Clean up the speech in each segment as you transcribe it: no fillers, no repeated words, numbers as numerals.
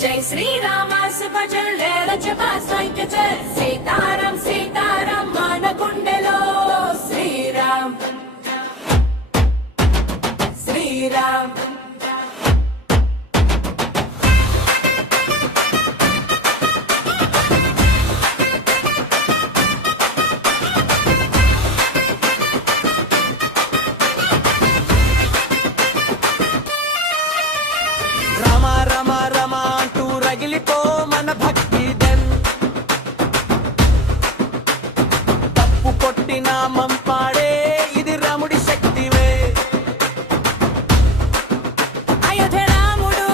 जय श्री राम भजले रचपा संख्य सीताराम सीताराम मन गुंडेलो श्रीराम श्रीराम రగిలిపో మన భక్తి దెన్ తప్పు కొట్టి నామం పాడే ఇది రాముడి శక్తివే అయోధ్య రాముడు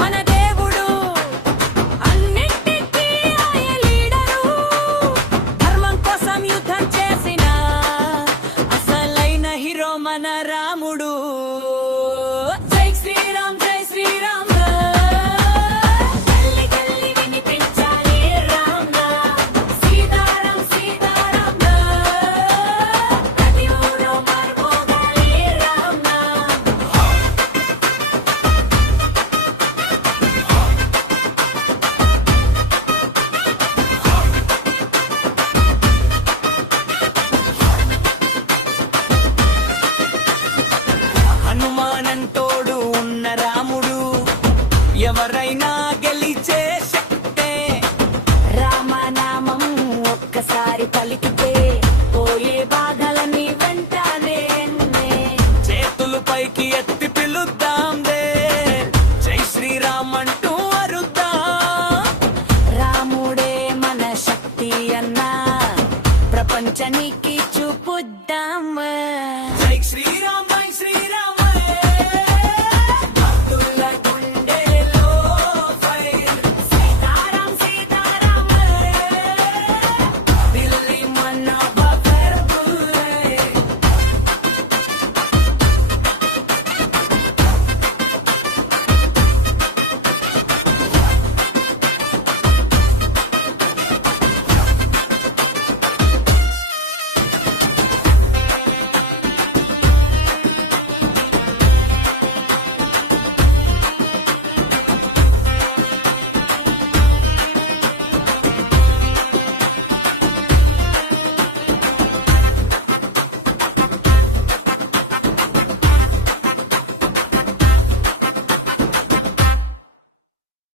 మన దేవుడు అన్నింటికీ ఆయన లీడరు ధర్మం కోసం యుద్ధం చేసిన అసలైన హీరో మన రాముడు జై శ్రీరామ్ జై శ్రీరామ్ హనుమానంతోడు ఉన్న రాముడు ఎవరైనా గెలిచే శక్తే రామనామం ఒక్కసారి పలికితే పోయే బాధలని వెంటనే చేతులు పైకి ఎత్తి పిలుద్దాందే జై శ్రీరామ్ అంటూ అరుద్దాం రాముడే మన శక్తి అన్నా ప్రపంచానికి చూపుద్దాం